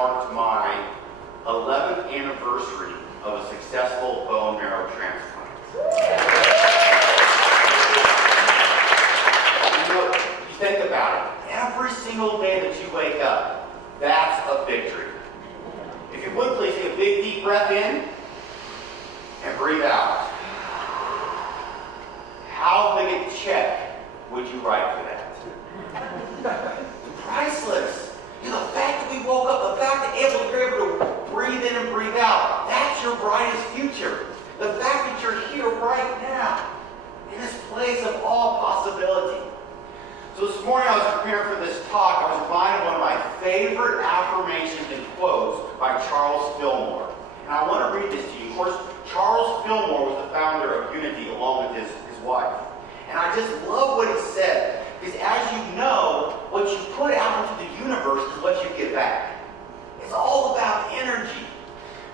marked my 11th anniversary of a successful bone marrow transplant. You think about it. Every single day that you wake up, that's a victory. If you would, please take a big, deep breath in and breathe out. How big a check would you write for that? Priceless. The fact that we woke up, the fact that you're able to breathe in and breathe out, that's your brightest future. The fact that you're here right now, in this place of all possibility. So this morning I was preparing for this talk, I was reminded of one of my favorite affirmations and quotes by Charles Fillmore. And I want to read this to you. Of course, Charles Fillmore was the founder of Unity along with his wife. And I just love what he said. Because as you know, what you put out into the universe is what you get back. It's all about energy.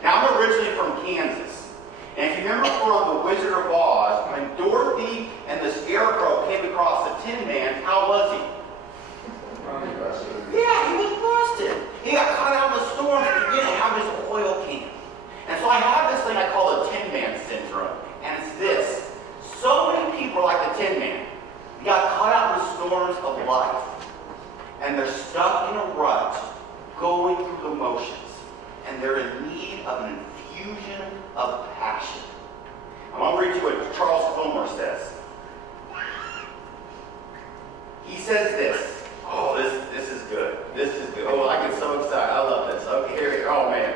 Now, I'm originally from Kansas. And if you remember from The Wizard of Oz, when Dorothy and the Scarecrow came across the Tin Man, how was he? Yeah, he was busted. He got caught out in the storm and he didn't have his oil can. And so I have this thing I call the Tin Man syndrome. And it's this. So many people are like the Tin Man. They got caught out in the storms of life. And they're stuck in a rut, going through the motions. And they're in need of an infusion of passion. I'm going to read you what Charles Fillmore says. He says this. Oh, this is good. This is good. Oh, I get so excited. I love this. Okay, here. Oh, man.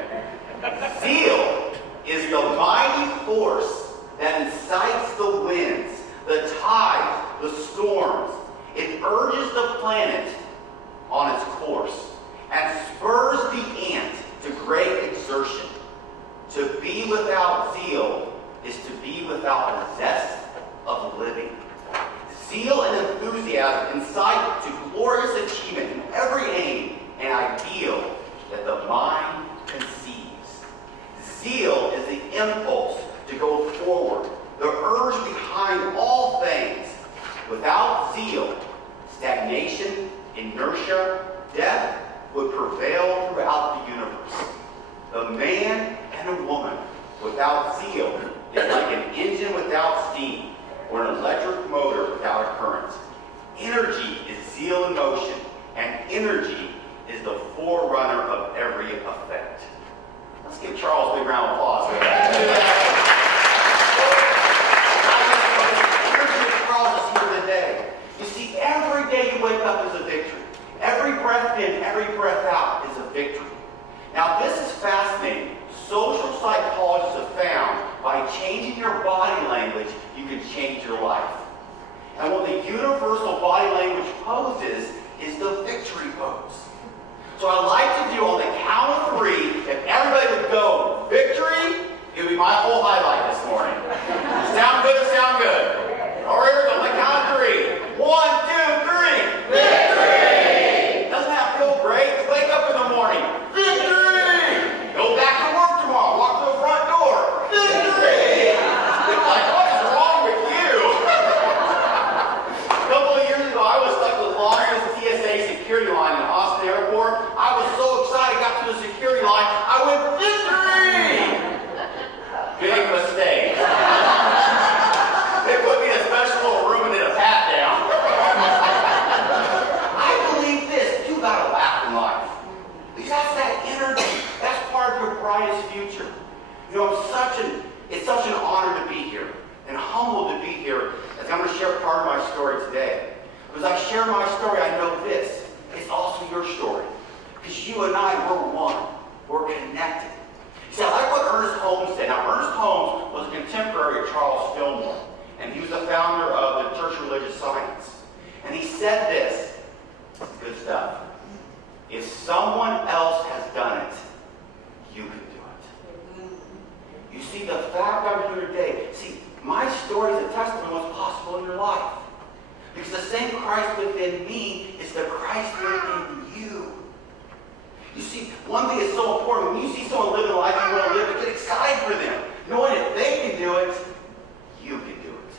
Zeal is the mighty force that incites the winds, the tides, the storms. It urges the planet on its course and spurs the ant to great exertion. To be without zeal is to be without the zest of living. Zeal and enthusiasm incite to glorious achievement in every aim and ideal that the mind conceives. Zeal is the impulse to go forward, the urge behind all things. Without zeal, stagnation, inertia, death would prevail throughout the universe. The man and a woman without zeal is like an engine without steam or an electric motor without a current. Energy is zeal in motion, and energy is the forerunner of every effect. Let's give Charles a big round of applause for that. Energy of Charles is here today. You see, every day you wake up is a victory. Every breath in, every breath out is a victory. Now, this is fascinating. Social psychologists have found by changing your body language, you can change your life. And what the universal body language poses is the victory pose. So I'd like to do on the count of 3, if everybody would go, victory, it would be my whole highlight this morning. Sound good or sound good? All right, here we go. On the count of 3. 1, 2, 3. Victory! Doesn't that feel great? Wake up in the morning. Victory! Go back to work tomorrow. Walk to the front door. Victory! You're like, what is wrong with you? A couple of years ago, I was stuck with the longest TSA security line in Austin Airport. I was so excited, got to the security line. I went, victory! Big mistake. They put me in a special little room and did a pat down. I believe this. You gotta laugh in life. Because that's that energy. That's part of your brightest future. You know, it's such an honor to be here and humbled to be here as I'm going to share part of my story today. As I share my story, I know this. It's also your story. Because you and I, we're one. We're connected. See, I like what Ernest Holmes said. Now, Ernest Holmes was a contemporary of Charles Fillmore, and he was the founder of the Church of Religious Science. And he said this, good stuff. If someone else has done it, you can do it. You see, the fact I'm here today, see, my story is a testimony of what's possible in your life. Because the same Christ within me is the Christ within you. You see, one thing is so important. When you see someone living a life you want to live, get excited for them. Knowing if they can do it, you can do it.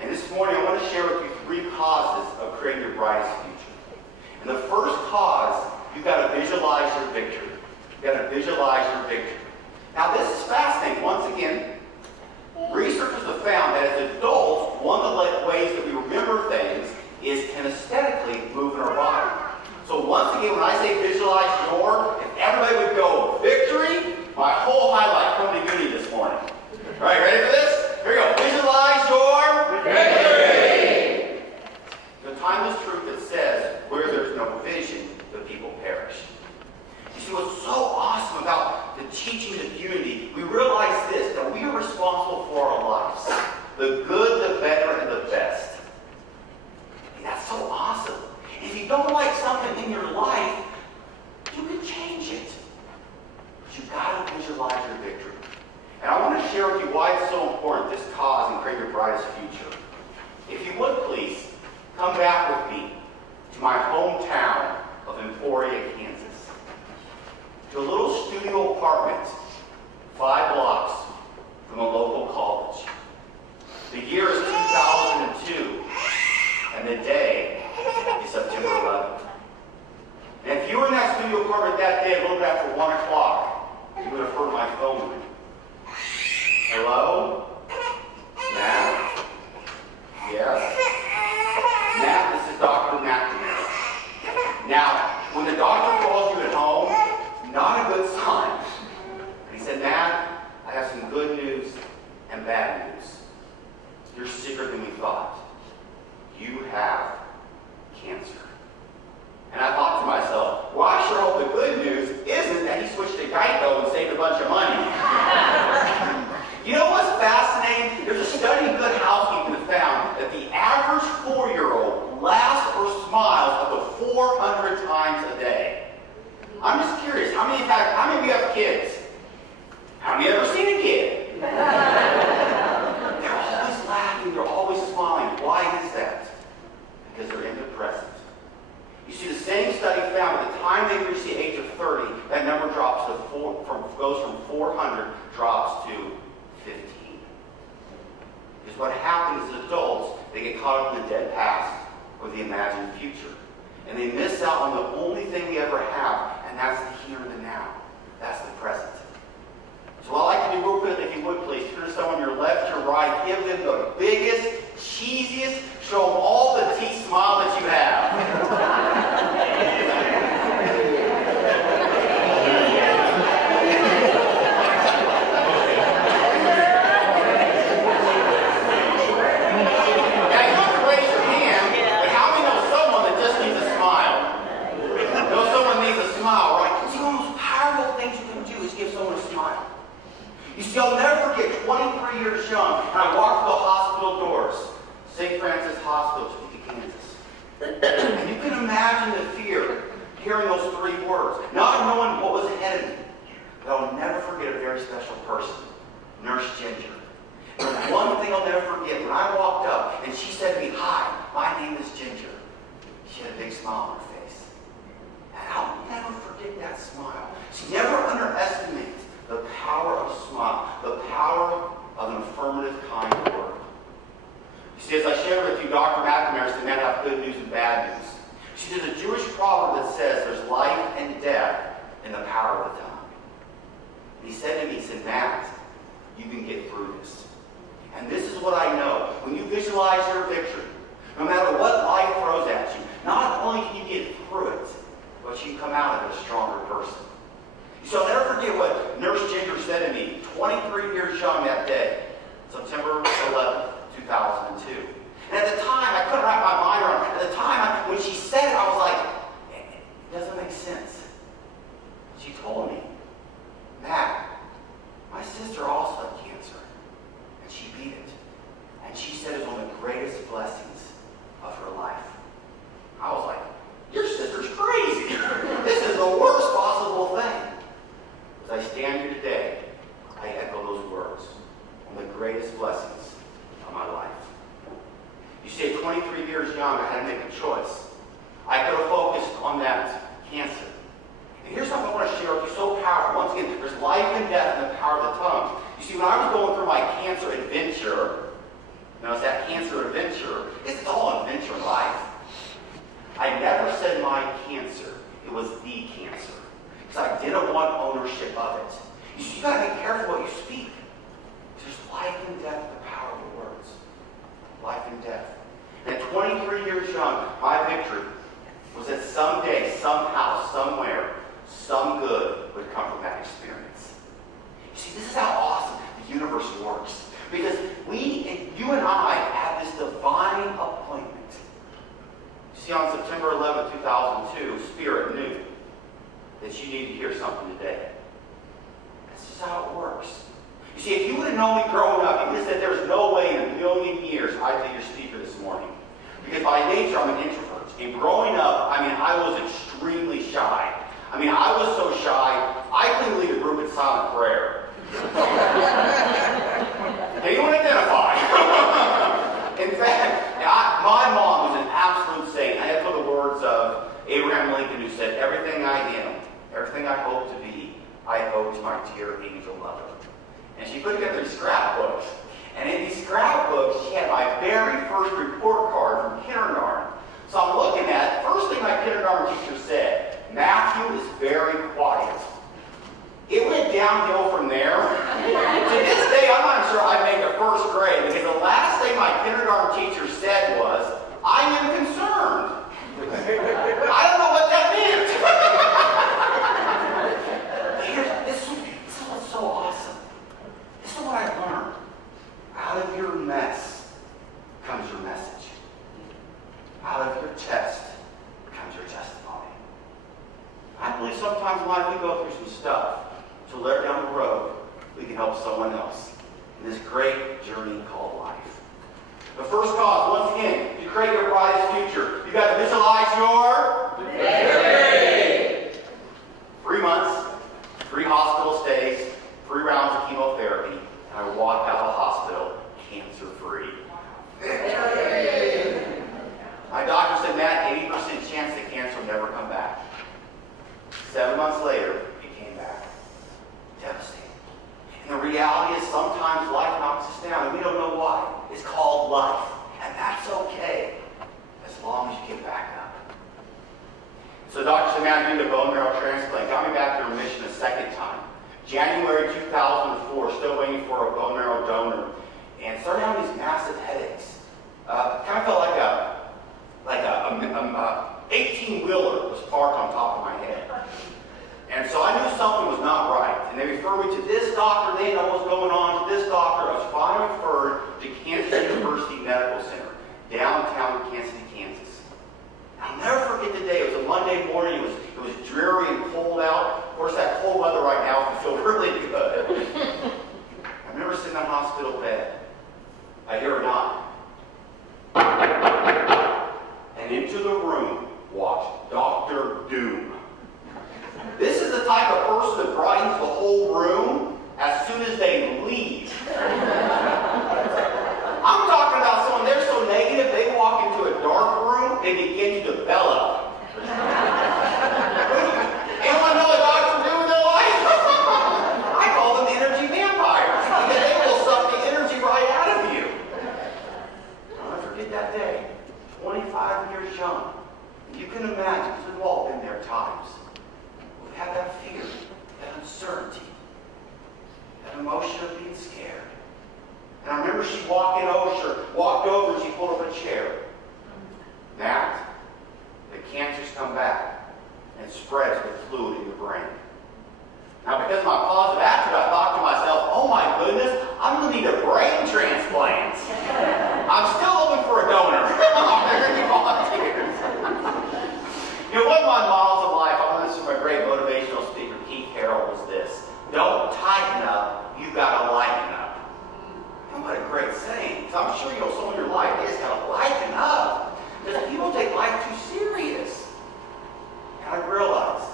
And this morning, I want to share with you 3 causes of creating your brightest future. And the first cause you've got to visualize visualize your victory. You got to visualize your victory. Now, this is fascinating. Once again, researchers have found that as adults, one of the ways that we remember things is kinesthetically moving our body. So once again, when I say visualize your, if everybody would go victory, my whole highlight coming to Goody this morning. All right, ready for this? Here we go. Visualize your victory. The timeless truth that says, where there's no vision, the people perish. You see, what's so awesome about the teachings of unity, we realize this, that we are responsible for our lives. The good, the better, and the best. And that's so awesome. If you don't like something in your life, you can change it. But you've got to visualize your victory. And I want to share with you why it's so important, this cause, and create your brightest future. If you would please, come back with me to my hometown of Emporia, Kansas. To a little studio apartment 5 blocks from a local college. The year is 2002, and the day is September 11th. And if you were in that studio apartment that day a little bit after 1 o'clock, you would have heard my phone ring. Hello? Matt? Yes? Matt, this is Dr. McNamara. Now, when the doctor calls you at home, not a good sign. He said, Matt, I have some good news and bad news. You're sicker than we thought. You have cancer. And I thought to myself, well, I sure hope the good news isn't that he switched to Geico and saved a bunch of money. You know what's fascinating? There's a study in Good Housekeeping that found that the average 4-year-old laughs or smiles up to 400 times a day. I'm just curious, how many of you have kids? How many have ever seen a kid? They're always laughing, they're always smiling. Why is that? Because they're in the present. You see, the same study found at the time they reach the age of 30, that number drops to goes from 400 drops to 15. Because what happens as adults, they get caught up in the dead past or the imagined future. And they miss out on the only thing we ever have, and that's the here and the now. That's the present. So what I'd like to do real quick, if you would please, turn to someone your left, your right, give them the biggest, cheesiest, show them all the teeth smile that you have. You see, I'll never forget, 23 years young, and I walked through the hospital doors, St. Francis Hospital, Topeka, Kansas. And you can imagine the fear hearing those 3 words, not knowing what was ahead of me. But I'll never forget a very special person, Nurse Ginger. And one thing I'll never forget, when I walked up and she said to me, "Hi, my name is Ginger," she had a big smile on her face. And I'll never forget that smile. See, never underestimate the power of a smile, the power of an affirmative, kind word. You see, as I shared with you, Dr. McNamara said men have good news and bad news. See, there's a Jewish proverb that says there's life and death in the power of the tongue. And he said to me, he said, Matt, you can get through this. And this is what I know. When you visualize your victory, no matter what life throws at you, not only can you get through it, but you come out of it a stronger person. So I'll never forget what Nurse Ginger said to me 23 years young that day, September 11th, 2002. And at the time, I couldn't wrap my mind around it. At the time, when she said it, I was like, it doesn't make sense. She told me, Matt, my sister also had cancer, and she beat it. And she said it was one of the greatest blessings of her life. I was like, your sister's crazy. This is the worst possible thing. As I stand here today, I echo those words, one of the greatest blessings of my life. You see, at 23 years young, I had to make a choice. I could have focused on that cancer. And here's something I want to share with you, so powerful. Once again, there's life and death in the power of the tongue. You see, when I was going through my cancer adventure, notice that cancer adventure, it's all adventure in life. I never said my cancer. It was the cancer. didn't want ownership of it. You see, you got to be careful what you speak. There's life and death in the power of the words. Life and death. And at 23 years young, my victory was that someday, somehow, somewhere, some good would come from that experience. You see, this is how awesome the universe works. Because you and I have this divine appointment. You see, on September 11, 2002, Spirit knew that you need to hear something today. That's just how it works. You see, if you would have known me growing up, you would have said there's no way in a million years I'd be your speaker this morning. Because by nature, I'm an introvert. And growing up, I was extremely shy. I was so shy, I couldn't lead a group in silent prayer. Anyone identify? In fact, my mom was an absolute saint. I echo the words of Abraham Lincoln, who said, "Everything I am, everything I hope to be, I owe to my dear angel mother." And she put together these scrapbooks. And in these scrapbooks, she had my very first report card from kindergarten. So I'm looking at it. First thing my kindergarten teacher said, "Matthew is very quiet." It went downhill from there. To this day, I'm not sure I made the first grade, because the last thing my kindergarten teacher said was, "I am concerned." I don't know what that meant. This is what's so awesome. This is what I learned. Out of your mess comes your message. Out of your test comes your testimony. I believe sometimes in life we go through some stuff. So later down the road, we can help someone else in this great journey called life. The first cause, once again, to create your brightest future, you got to visualize your victory. 3 months, 3 hospital stays, 3 rounds of chemotherapy, and I walked out of the hospital cancer-free. My doctor said, "Matt, 80% chance that cancer will never come back." 7 months later, it came back. Devastating. And the reality is sometimes life knocks us down, and we don't know why. It's called life. And that's okay, as long as you get back up. So Dr. Samantha did a bone marrow transplant, got me back to remission a second time. January 2004, still waiting for a bone marrow donor, and started having these massive headaches. Kind of felt like a 18-wheeler was parked on top of my head. And so I knew something was not right. And they referred me to this doctor. They didn't know what was going on. To this doctor, I was finally referred to Kansas University Medical Center, downtown Kansas City, Kansas. I'll never forget the day. It was a Monday morning. It was dreary and cold out. Of course, that cold weather right now can feel really good. I remember sitting on a hospital bed. I hear a knock. And into the room walked Dr. Doom. This is the type of person that brightens the whole room as soon as they leave. I'm talking about someone, they're so negative, they walk into a dark room, they begin to develop. Anyone know a Dr. Doom in their life? I call them energy vampires, because they will suck the energy right out of you. I'll never forget that day. 25 years young. You can imagine, because we've all been there times. We've had that fear, that uncertainty, that emotion of being scared. And I remember she walked over and she pulled up a chair. Matt, the cancer's come back and spreads with fluid in your brain. Now, because of my positive attitude, I thought to myself, oh my goodness, I'm going to need a brain transplant. I'm still looking for a donor. Any volunteers? One of my models of life, I learned this from a great motivational speaker, Keith Carroll, was this: don't tighten up, you've got to lighten up. And what a great saying. So I'm sure some of your life, they just got to lighten up. Because people take life too serious. And I realized,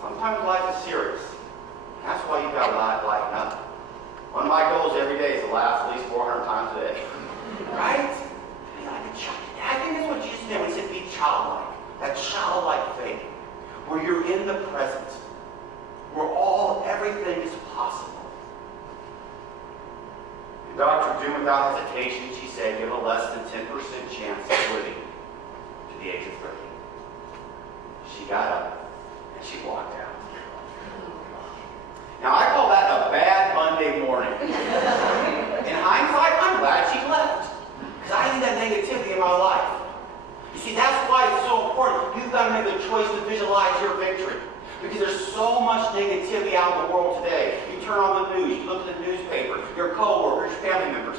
sometimes life is serious. That's why you've got to lighten up. One of my goals every day is to laugh at least 400 times a day. Right? Be like a child. I think that's what Jesus did when he said be childlike. That childlike faith. Where you're in the present. Where everything is possible. And Dr. Doom, without hesitation, she said, you have a less than 10% chance of living to the age of 30. She got up and she walked out. so much negativity out in the world today. You turn on the news, you look at the newspaper, your coworkers, your family members.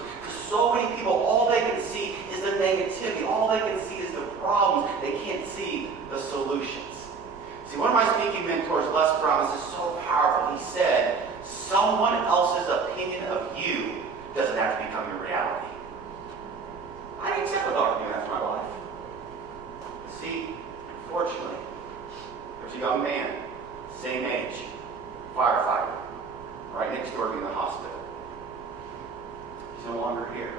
So many people, all they can see is the negativity. All they can see is the problems. They can't see the solutions. See, one of my speaking mentors, Les Brown, this is so powerful. He said, someone else's opinion of you doesn't have to become your reality. I didn't accept a doctor doing that for my life. See, fortunately, there's a young man, same age, firefighter, right next door to me in the hospital. He's no longer here.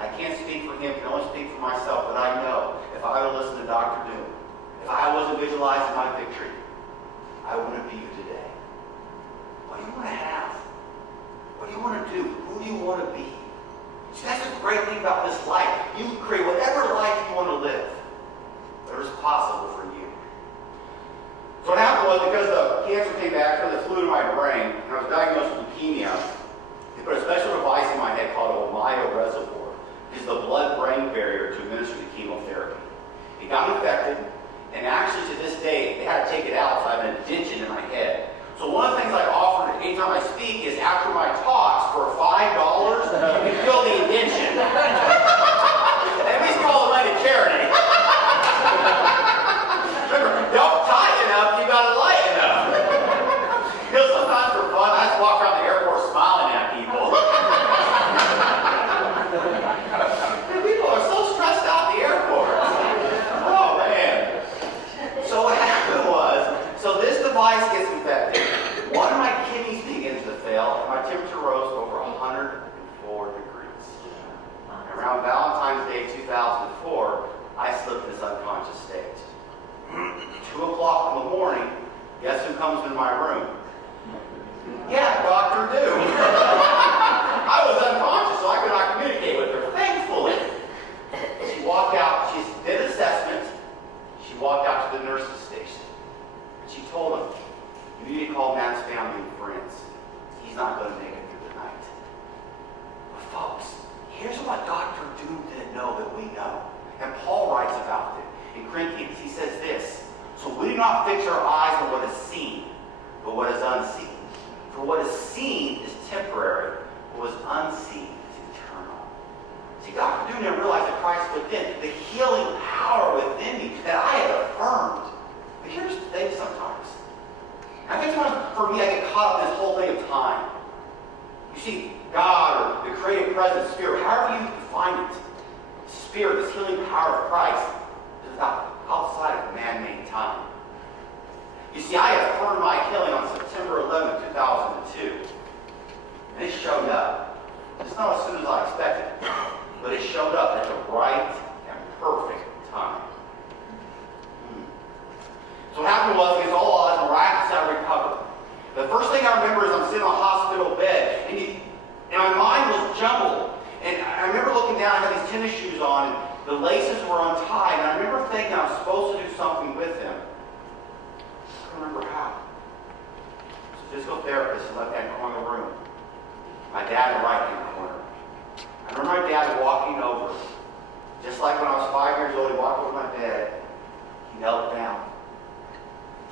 I can't speak for him, can only speak for myself, but I know if I would listen to Dr. Doom, if I wasn't visualizing my victory, I wouldn't be here today. What do you want to have? What do you want to do? Who do you want to be? See, that's the great thing about this life. You can create whatever life you want to live. That is possible for you. So what happened was, because the cancer came back, because the fluid in my brain, and I was diagnosed with leukemia, they put a special device in my head called a Ommaya reservoir. It's the blood-brain barrier to administer the chemotherapy. It got infected, and actually to this day, they had to take it out, so I have an indention in my head. So one of the things I offer anytime I speak is after my talks, for $5, you can fill the indention. At least call the money to charity. Remember, don't tighten up, you gotta lighten up. You know, sometimes for fun, I just walk around the airport smiling at people. And people are so stressed out at the airport. Oh, man. So what happened was, so this device gets infected. One of my kidneys begins to fail, and my temperature rose to over 104 degrees. Around Valentine's Day 2004, I slipped in this unconscious state. 2 o'clock in the morning, guess who comes in my room? Yeah, Dr. Doom. I was unconscious, so I could not communicate with her. Thankfully, she walked out, she did an assessment, she walked out to the nurse's station. She told him, you need to call Matt's family and friends. He's not going to make it through the night. But folks, here's what Dr. Doom didn't know that we know. And Paul writes about it in Corinthians. He says this, so we do not fix our eyes on what is seen, but what is unseen. For what is seen is temporary, but what is unseen is eternal. See, Dr. Doom didn't realize that Christ within, the healing power within me that I had affirmed. But here's the thing sometimes. I think sometimes for me, I get caught up in this whole thing of time. You see, God, or the creative presence, Spirit, however you define it, Spirit, this healing power of Christ, is not outside of man-made time. You see, I affirmed my healing on September 11, 2002. And it showed up. It's not as soon as I expected, but it showed up at the right and perfect time. So what happened was, against all odds, miraculously I recovered. The first thing I remember is I'm sitting on a hospital bed, and my mind was jumbled. And I remember looking down, I had these tennis shoes on, and the laces were untied, and I remember thinking I was supposed to do something with them. I don't remember how. So physical therapist in the left-hand corner of the room. My dad in the right-hand corner. I remember my dad walking over. Just like when I was 5 years old, he walked over my bed. He knelt down.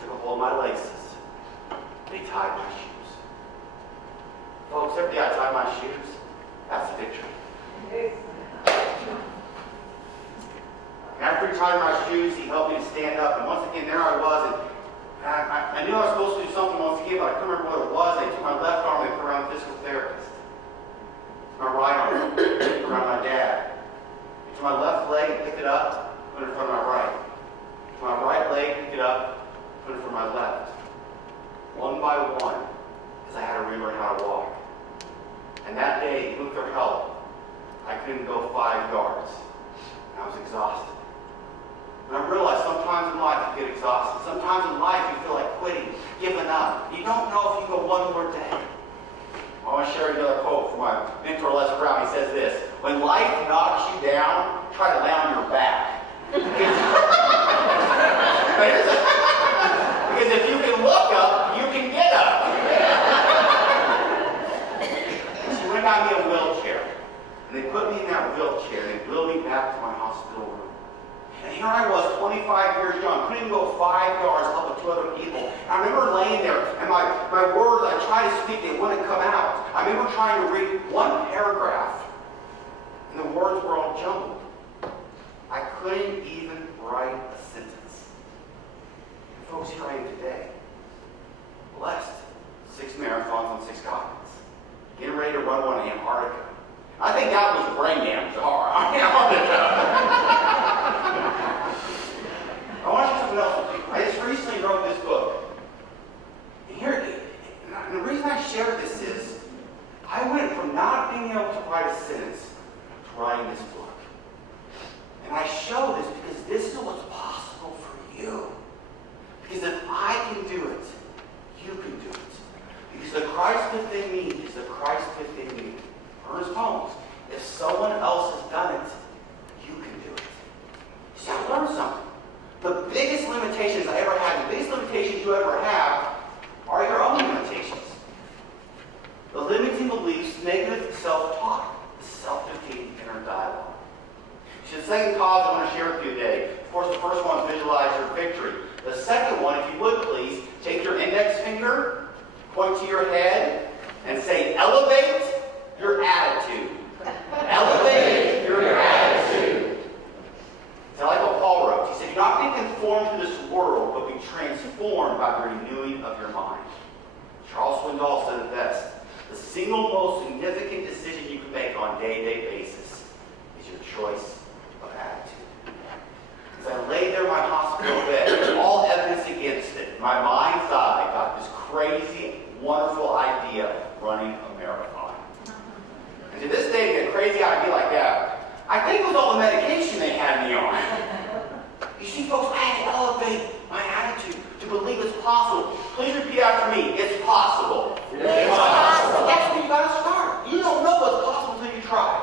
Took a hold of my laces. And he tied my shoes. Folks, every day I tie my shoes, that's a victory. And after he tied my shoes, he helped me to stand up. And once again, there I was. And I knew I was supposed to do something once again, but I couldn't remember what it was. They took my left arm and put around the physical therapist. My right arm put around my dad. They took my left leg and picked it up, put it in front of my right. My right leg, picked it up, put it in front of my left. One by one, because I had to relearn how to walk. And that day, with their help, I couldn't go 5 yards. And I was exhausted. And I realized sometimes in life you get exhausted. Sometimes in life you feel like quitting, giving up. You don't know if you go one more day. I want to share another quote from my mentor, Les Brown. He says this, when life knocks you down, try to lay on your back. Because if you can look up, you can get up. She went and got me a wheelchair. And they put me in that wheelchair and they wheeled me back to my hospital room. And here I was, 25 years young, couldn't even go 5 yards up with 2 other people. And I remember laying there, and my words, I tried to speak, they wouldn't come out. I remember trying to read one paragraph, and the words were all jumbled. I couldn't even write a sentence. And folks, here I am today, blessed. 6 marathons on 6 continents. Getting ready to run one in Antarctica. I think that was the brain damage to heart. I want to do something else with you. I just recently wrote this book. And the reason I shared this is, I went from not being able to write a sentence to writing this book. And I show this because this is what's possible for you. Because if I can do it, you can do it. Because the Christ within me is the Christ within you. Ernest Holmes, if someone else has done it, you can do it. See, I learned something. The biggest limitations I ever had, the biggest limitations you ever have, are your own limitations. The limiting beliefs, negative self-talk, the self-defeating inner dialogue. So the second cause I want to share with you today, of course, the first one is visualize your victory. The second one, if you would please, take your index finger, point to your head, and say, elevate your attitude. Elevate your attitude. It's like what Paul wrote. He said, do not be conformed to this world, but be transformed by the renewing of your mind. Charles Swindoll said it best. The single most significant decision you can make on a day-to-day basis is your choice of attitude. As I lay there in my hospital bed, all evidence against it, my mind's eye got this crazy, wonderful idea of running a marathon. And to this day, to get a crazy idea like that, I think it was all the medication they had me on. You see, folks, I had to elevate my attitude to believe it's possible. Please repeat after me. It's possible. It's possible. That's where you got to start. You don't know what's possible until you try.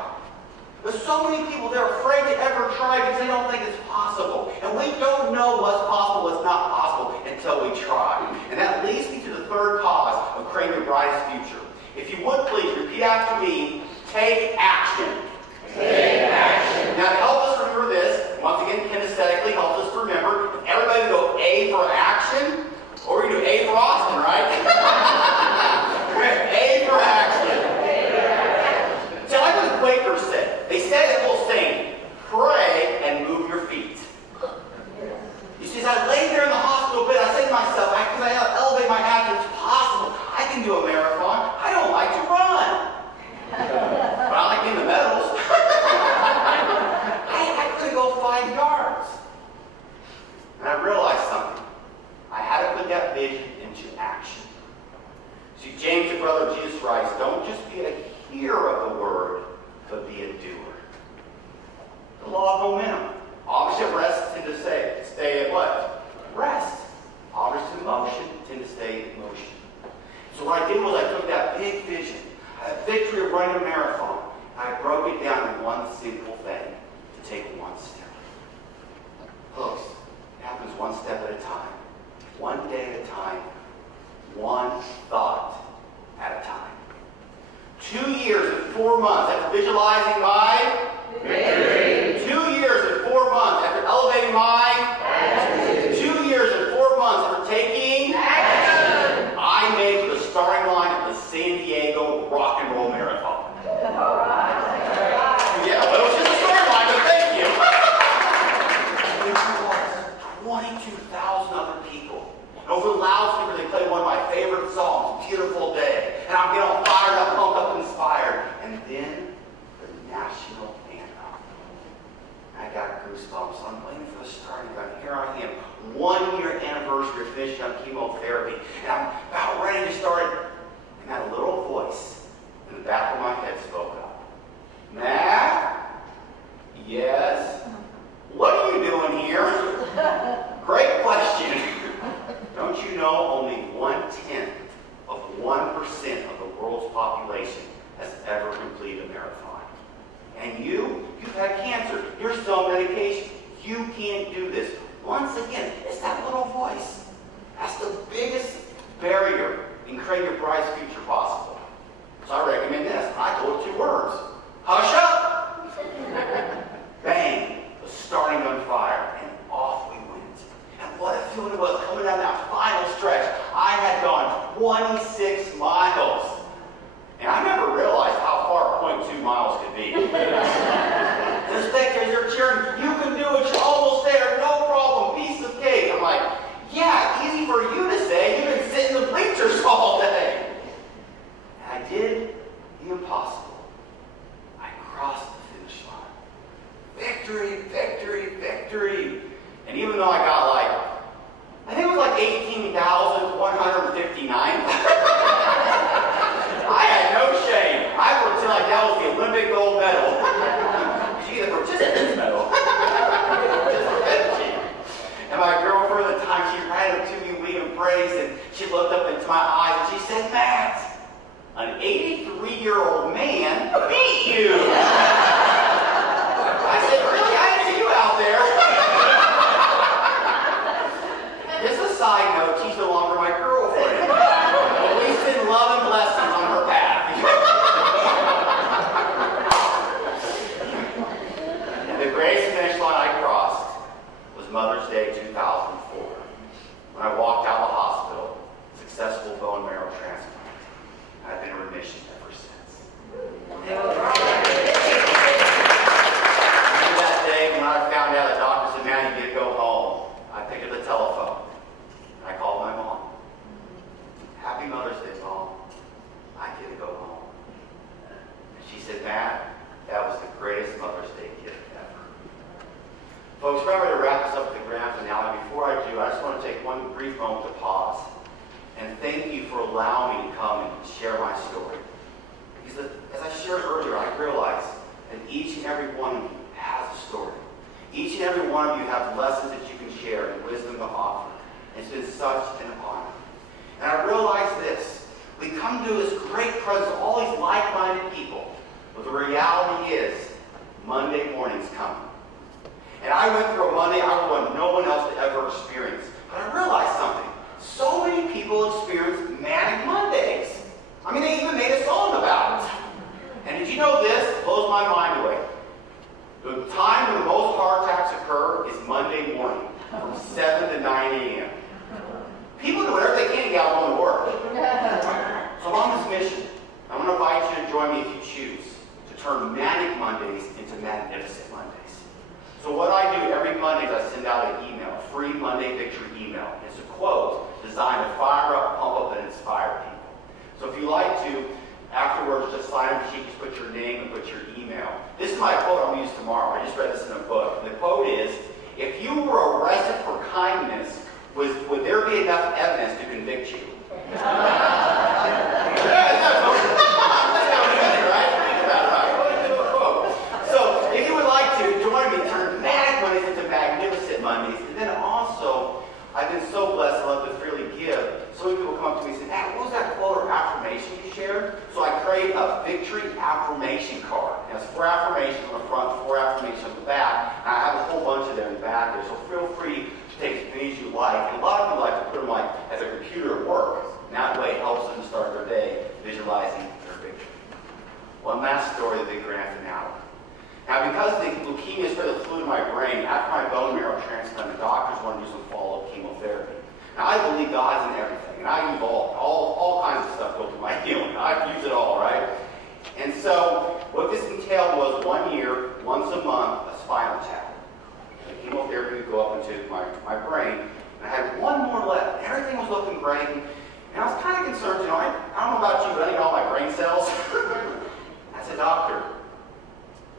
There's so many people, they're afraid to ever try because they don't think it's possible. And we don't know what's possible, what's not possible until we try. And that leads me to the third cause of creating your brightest future. If you would please repeat after me, take action. Take action. Now to help us remember this, once again kinesthetically helps us to remember, if everybody would go A for action, or we do A for Austin, right? A for action. See, I like what the Quakers said. They said that whole saying, pray and move your feet. You see, as I lay there in the hospital bed, I say to myself, because I elevate my attitude, it's possible. I can do a marathon. I don't like to run. But I like getting the medals. I could go 5 yards. And I realized something. I had to put that vision into action. See, James, the brother of Jesus, writes, don't just be a hearer of the word, but be a doer. The law of momentum. Objects at rest tend to stay at what? Rest. Objects in motion tend to stay in motion. So what I did was I took that big vision, a victory of running a marathon, and I broke it down to one simple thing, to take one step. Folks, it happens one step at a time, one day at a time, one thought at a time. 2 years and 4 months after visualizing my victory. 2 years and 4 months after elevating my attitude. 2 years and 4 months after taking action. I made the starting line of the San Diego Rock and Roll Marathon. Yeah, well, it was just a starting line, but thank you. 22,000 other people. And over the loudspeaker, they played one of my favorite songs, Beautiful Day. And I'm getting all fired up, pumped up, inspired. And then the national anthem. I got goosebumps. I'm waiting for the starting gun. Here I am, 1 year anniversary of finishing up chemotherapy. And I'm about ready to start. And that little voice in the back of my head spoke up. Matt? Yes? What are you doing here? Great question. Don't you know only 1/10 of 1% of the world's population has ever completed a marathon? And you've had cancer. You're still on medication. You can't do this. Once again, it's that little voice. That's the biggest barrier in creating your brightest future possible. So I recommend this. I told it 2 words. Hush up! Bang! The starting gun fire. 26 miles. And I never realized how far 0.2 miles could be. The spectators are cheering, you can do it, you're almost there, no problem, piece of cake. I'm like, yeah, easy for you to say, you've been sitting in the bleachers all day. And I did the impossible. I crossed the finish line. Victory, victory, victory. And even though I got I think it was 18,159. I had no shame. I pretended like that was the Olympic gold medal. She the participant's medal. And my girlfriend at the time, she ran up to me, we embraced, and she looked up into my eyes and she said, Matt, an 83-year-old man beat you. I said, really? I didn't see you out there. Just a side note, she's no longer my girlfriend. At least in love and blessings on her path. And the greatest finish line I crossed was Mother's Day 2004. When I walked out of the hospital, successful bone marrow transplant. I've been in remission ever since. Remember that day when I found out the doctor said, man, you get to go home. I picked up the telephone. I called my mom. Happy Mother's Day, Mom. I get to go home. And she said, Matt, that was the greatest Mother's Day gift ever. Folks, remember to wrap this up with the grand finale. Before I do, I just want to take one brief moment to pause and thank you for allowing me to come and share my story. Because as I shared earlier, I realized that each and every one of you has a story. Each and every one of you have lessons that you can share and wisdom to offer. It's been such an honor. And I realize this. We come to this great presence of all these like-minded people. But the reality is, Monday morning's coming. And I went through a Monday I would want no one else to ever experience. But I realized something. So many people experience manic Mondays. I mean, they even made a song about it. And did you know this? It blows my mind away. The time when the most heart attacks occur is Monday morning, from 7 to 9 a.m. People do whatever they can to get out going to work. So I'm on this mission. I'm going to invite you to join me if you choose to turn manic Mondays into magnificent Mondays. So what I do every Monday is I send out an email, a free Monday Victory email. It's a quote designed to fire up, pump up, and inspire people. So if you like to, afterwards, just sign up the sheet, just put your name and put your email. This is my quote I'm going to use tomorrow. I just read this in a book. And the quote is, if you were arrested for kindness, would there be enough evidence to convict you? So if you would like to join me, turn manic Mondays into magnificent Mondays. And then also, I've been so blessed I love to freely give. So many people come up to me and say, Matt, what was that quote or affirmation you shared? So I create a victory affirmation card. It has 4 affirmations on the front, 4 affirmations on the back. And I have a whole bunch of them in the back there. So feel free to take as many as you like. And a lot of people like to put them as a computer at work. And that way it helps them to start their day visualizing their victory. One last story, the big grand finale. Now, because the leukemia spread the fluid in my brain, after my bone marrow transplant, the doctors wanted to do some follow-up chemotherapy. Now, I believe God's in everything, and I use all kinds of stuff go through my healing. I use it all, right? And so, what this entailed was 1 year, once a month, a spinal tap. The chemotherapy would go up into my brain, and I had one more left. Everything was looking great, and I was kind of concerned, I don't know about you, but I need all my brain cells. I said, doctor,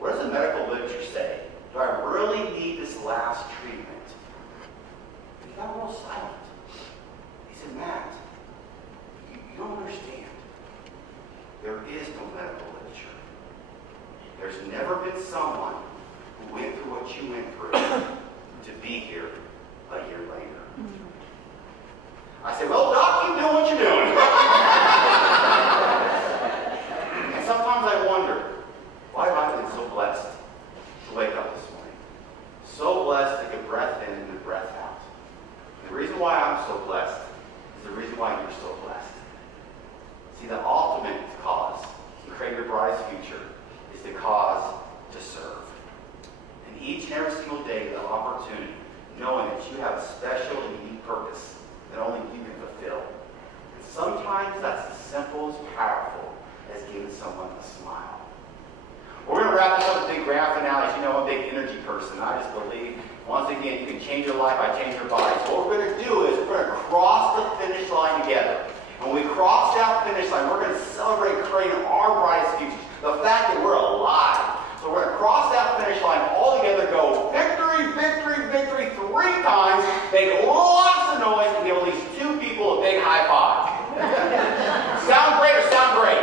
what does the medical literature say? Do I really need this last treatment? And he got a little silent. He said, Matt, you don't understand. There is no medical literature. There's never been someone who went through what you went through to be here a year later. I said, well, doc, keep doing what you're doing. And sometimes I wonder, why have I been so blessed to wake up this morning? So blessed to get breath in and breath out. And the reason why I'm so blessed is the reason why you're so blessed. See, the ultimate cause to create your brightest future is the cause to serve. And each and every single day, the opportunity, knowing that you have a special and unique purpose that only you can fulfill. And sometimes change your life, I change your body. So what we're going to do is we're going to cross the finish line together. And when we cross that finish line, we're going to celebrate creating our brightest futures. The fact that we're alive. So we're going to cross that finish line all together, go victory, victory, victory 3 times, make lots of noise, and give at least 2 people a big high five. Sound great or sound great?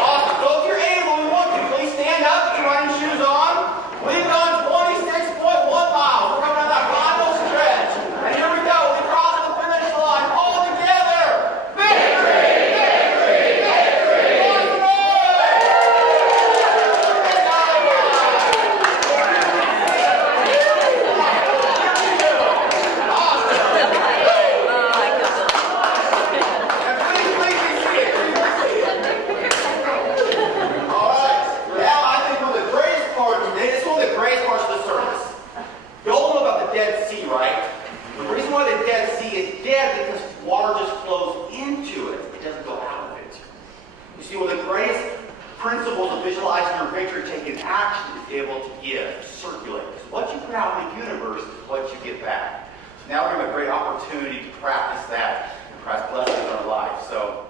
Awesome. So if you're able and want to, please stand up, put your running shoes on. We've done 26.1 miles. We're coming on that final stretch. And here we go. We cross the finish line all together. Victory! Victory! Victory! Principles of visualizing your victory, taking action, is able to give, circulate. What you put out in the universe is what you get back. So now we have a great opportunity to practice that and practice blessings in our life. So.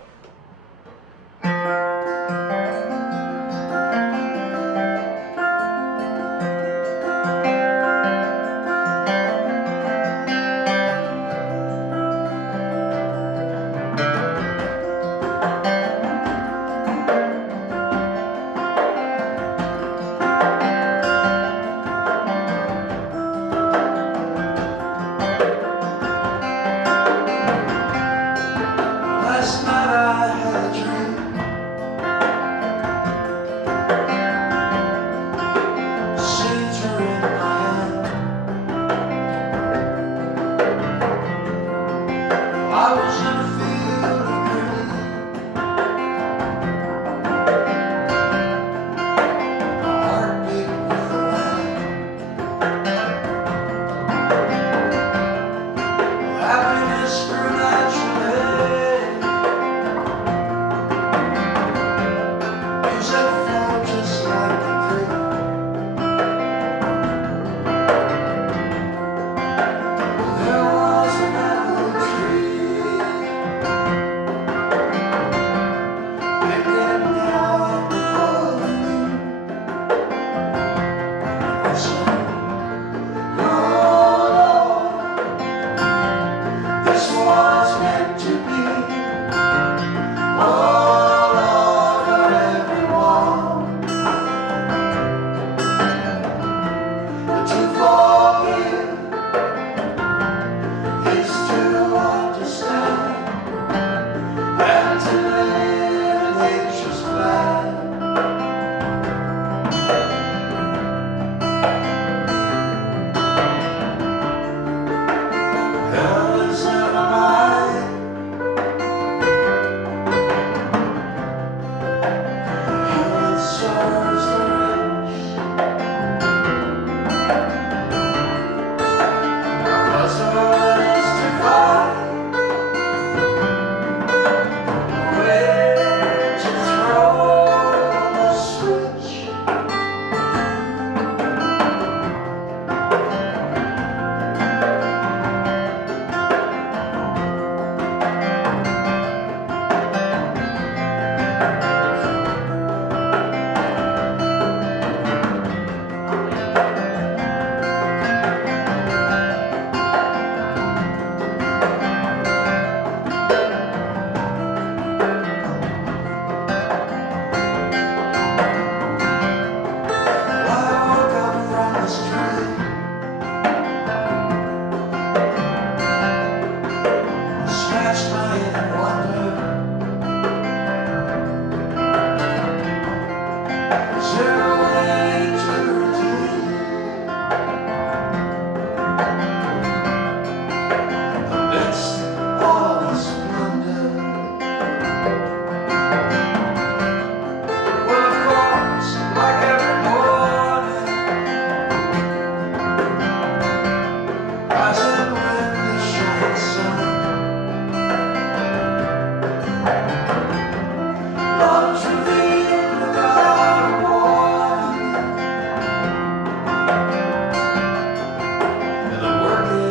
Working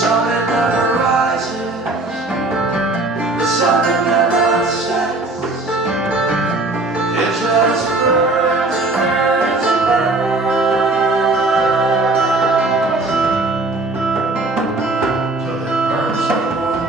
sun that never rises, the sun that never sets. It just burns and burns and burns till it burns no more.